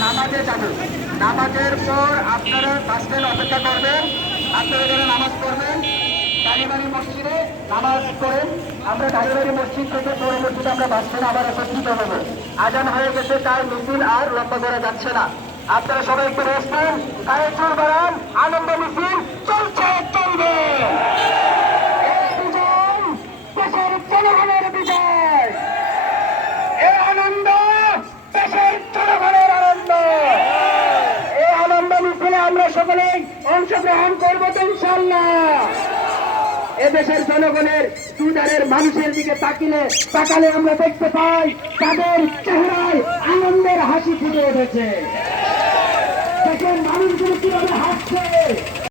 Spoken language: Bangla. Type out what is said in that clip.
নামাজে নামাজের পর আপনারা বাস অপেক্ষা করবেন। আপনারা যারা নামাজ পড়বেন কালীবাড়ি মসজিদে নামাজ করেন আমরা কালীবাড়ি মসজিদ থেকে পরবর্তীতে আমরা বাস আবার একত্রিত হব। আজান হয়ে গেছে, তার মিছিল আর লম্বা করা যাচ্ছে না। আপনারা সবাই একটু রেস্ট নেন চুল বাড়ান, আনন্দ মিছিল চলছে চলবে। এ আনন্দ, দেশের জনগণের আমরা সকলে অংশগ্রহণ করব তো ইনশাল্লাহ। এদেশের জনগণের সুদানের মানুষের দিকে তাকিলে, তাকালে আমরা দেখতে পাই, তাদের চেহারায় আনন্দের হাসি ফুটে উঠেছে। দেখেন মানুষগুলো কীভাবে হাসছে।